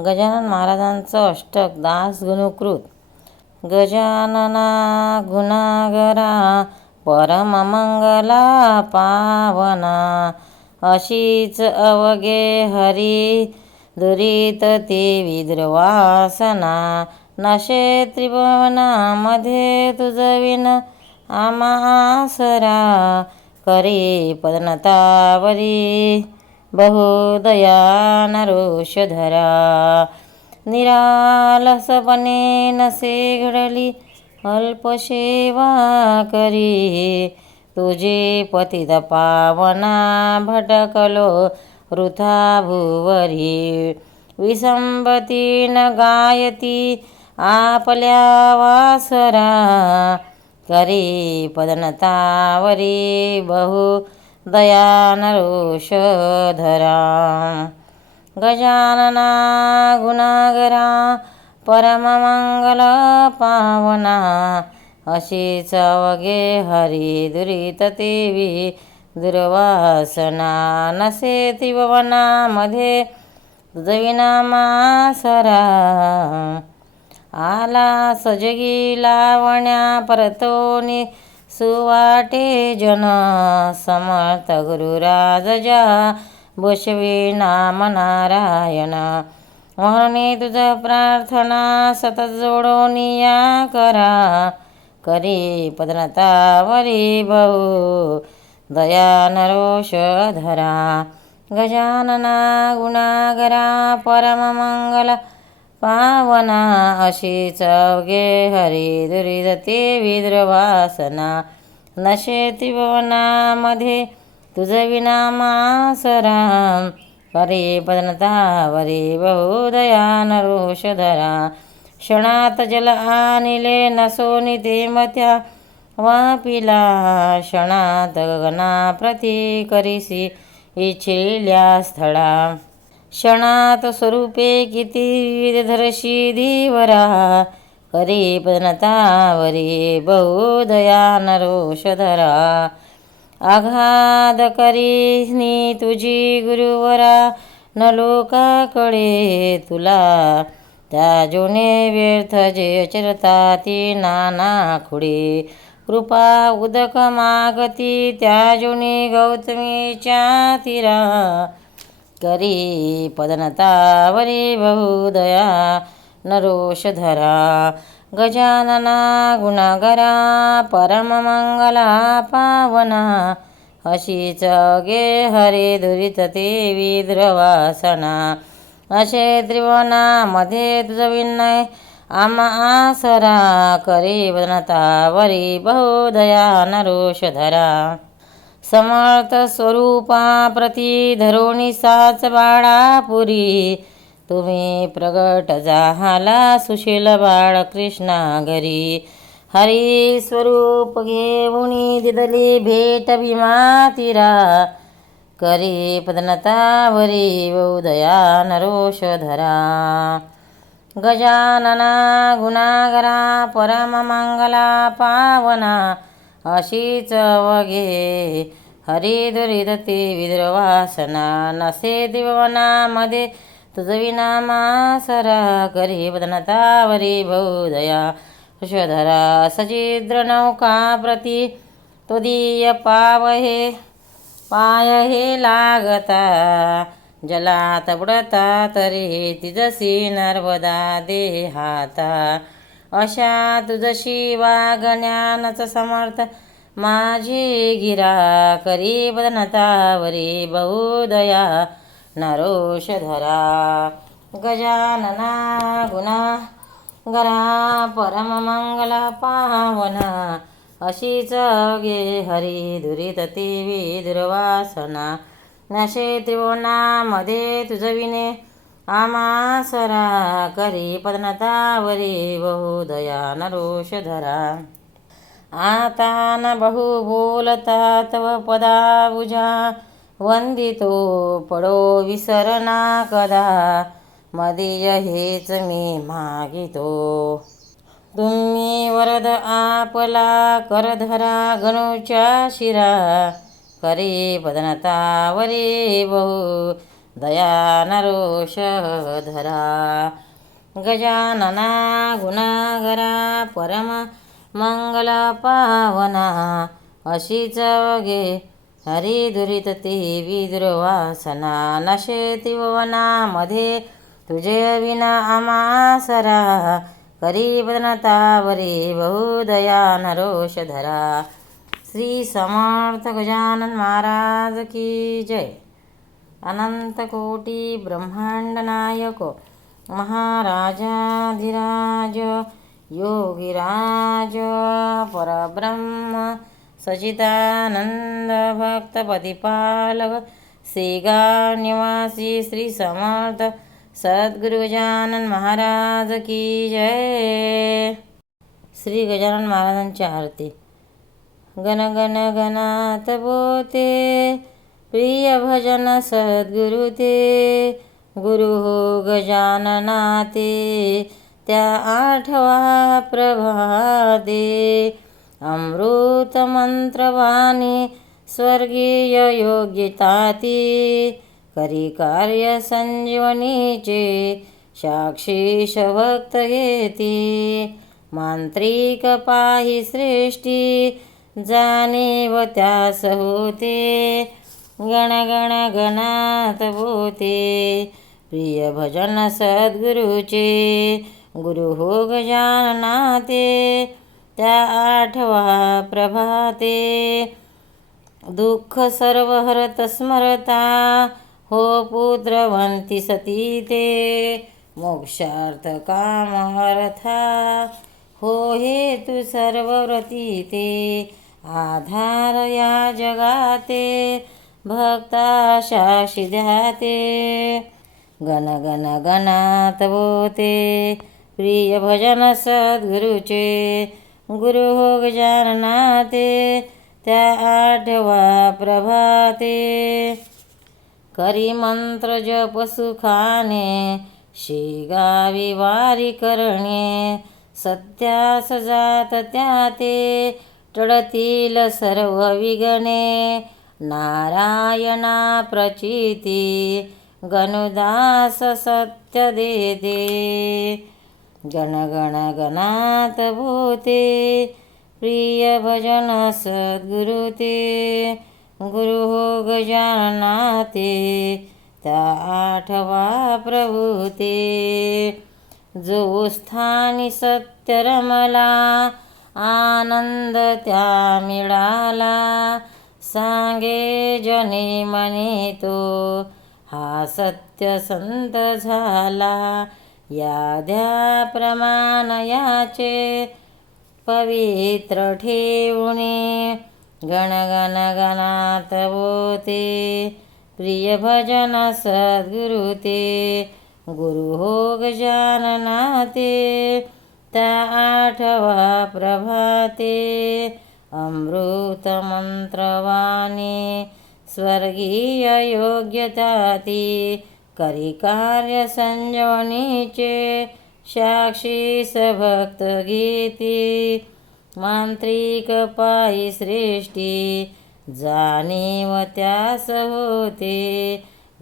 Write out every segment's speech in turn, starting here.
गजानन महाराजांचं अष्टक दास गुणकृत. गजानना गुणागरा परममंगला पावना. अशीच अवगे हरी दुरीत ते विद्रवासना. नशे त्रिभुवनामध्ये तुझविन आमासरा. करी पदनतावरी. बहुदया नरोषधरा निरालसपणे नसे घडली अल्पसेवा करी। तुझे पतित पावना भटकलो वृथा भुवरी विसंबती न गायती आपल्या वासरा। करी पदनतावरी बहु दयानरोषधरा। गजानना गुणागरा परममंगल पावना अशीच अवघे हरी दुरित दुर्वासना नसे त्रिभुवनामध्ये दुदविनामासरा आला सजगी लावण्या परतोनी सुवाटे जन समर्थ गुरुराजजा बसवी नाम नारायणा। म्हणून तुझ प्रार्थना सतत जोडोनिया या करा। करी पदनतावरी भाऊ दया नरोष धरा। गजानना गुणागरा परममंगल पावना अशी अवघे हरी दुरिदते विद्रवासना नशेती भवनामध्ये तुझ परी पदनता वरी बहुदया नरोषधरा क्षणात जल आनिले नसोनी ते मत्या वापिला. क्षणात गगना प्रती करिसी इच्छिल्या स्थळा. क्षणात स्वरूपे किती विविध धरशी धीवरा। करी पदनतावरी बहुदया नरोषधरा। आघात करी तुझी गुरुवरा। न लोकाकडे तुला। त्या जोने व्यर्थ जे चरता ती नाना खुडे। कृपा उदक मागती त्या जोने गौतमीच्या तिरा। करी पदनतावरी बहुदया नरोषधरा गजानना गुणागरा परममंगला पावना अशीच गे हरे दुरित ते विद्रवासना असे त्रिभुवनामध्ये तुझ विनय आमा आसरा करे वदनतावरी बहुदया नरोषधरा. समर्थ स्वरूपा प्रती धरोणी साच बाळापुरी. तुम्ही प्रगट जाहाला सुशील बाळ कृष्णा घरी. हरी स्वरूप घेऊन दिदली भेट भीमातिरा. करी पदनतावरी बहुदया नरोषधरा. गजानना गुणागरा परममंगला पावना. अशी वगे हरी दुरिदती विद्रवासना नसे दिवनामध्ये तुझविना मासरा करी वदनतावरी बहुदया शधरा सचिद्र नौका प्रती त्वदीय पाव हे पाय हे लागता जलात बुडता तरी तिजसी नर्वदा देहाता. अशा तुझशी वागण्यानच समर्थ माझी गिरा करी बदनतावरी बहुदया नरोषधरा गजानना गुणा गरा परममंगला पावना. अशीच गे हरी दुरित ती दुर्वासना नशे त्रिवणामध्ये तुझ विने आमासरा करी पदनतावरी बहुदया नरोषधरा आता न बहु बोलता तव पदाबुजा वंदितो पडो विसरना कदा मदीय हेच मी मागितो। तुम्ही वरद आपला करधरा गणूच्या शिरा करी पदनतावरी बहु दयानरोषधरा। गजानना गुणागरा परम मंगल पावना अशीच वगे हरी दुरित ती विद्रुवासना नशे त्रिभुवनामध्ये तुझे विना आमासरा करी बदनतावरी बहुदया नरोष धरा श्री समर्थ गजानन महाराज की जय। अनंत कोटी ब्रह्मांड नायक महाराजाधिराज योगिराज परब्रह्म सचिदानंद भक्त प्रतिपालक सेगाव निवासी श्री समर्थ सद्गुरुजानन महाराज की जय श्री गजानन महाराजांची आरती गण गण गणात बोते प्रिय भजन सद्गुरु ते गुरु हो गजाननाते त्या आठवा प्रभादे अमृत स्वर्गीय स्वर्गीय योग्यताती करी कार्य संजीवनीचे साक्षी भक्त येती मांत्रिक पाही सृष्टी जाणीव त्यास होते. गण गण गणात भूते प्रिय भजन सद्गुरुचे गुरु हो गजाननाते त्या आठवा प्रभाते। दुःख सर्व हरत स्मरता हो पुत्रवंती सती ते। मोक्षार्थ काम हरथा हो हे तू सर्व व्रती ते। आधार या जगाते। भक्ताशाशी ध्याते गण गण गणात बोते प्रिय भजन सद्गुरुचे गुरु हो गजाननाते त्या आठवा प्रभाते. करी मंत्र जप सुखाने. शिगावी वारी करणे. सत्यास जात त्या ते टळतील सर्व विगणे नारायणा प्रचिती गणुदास सत्य देते गणगण गणात भूते प्रिय भजन सद्गुरु ते गुरु हो गजाननाते त्या आठवा प्रभूते जो स्थानी सत्य रमला आनंद त्या मिळाला सांगे जने म्हणे तो. हा सत्य संत झाला. याद्या प्रमाण याचे पवित्र ठेवणे. गण गण गणात बोते. प्रिय भजन सद्गुरु ते. गुरु हो गजाननाते त्या आठवा प्रभाते. अमृतमन्त्रवाणी स्वर्गीय योग्यता ती करी कार्य साक्षी भक्त गीती मांत्रिक पायी सृष्टी जाणीव त्यास होते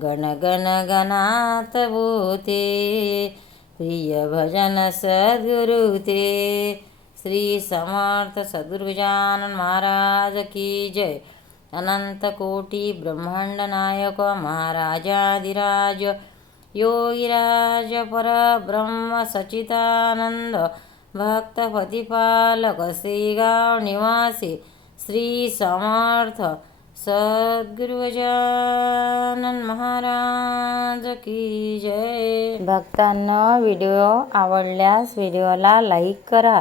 गण गण गणात भूते प्रिय भजन सद्गुरु ते श्री समर्थ सद्गुरुजानन महाराज की जय। अनंत कोटी ब्रह्मांड नायक महाराजाधिराज। योगिराज परब्रह्म सचितानंद भक्त प्रतिपालक श्रीगाव निवासी श्री समर्थ सद्गुरुजानन महाराज की जय। भक्तांना व्हिडिओ आवडल्यास व्हिडिओला लाईक करा.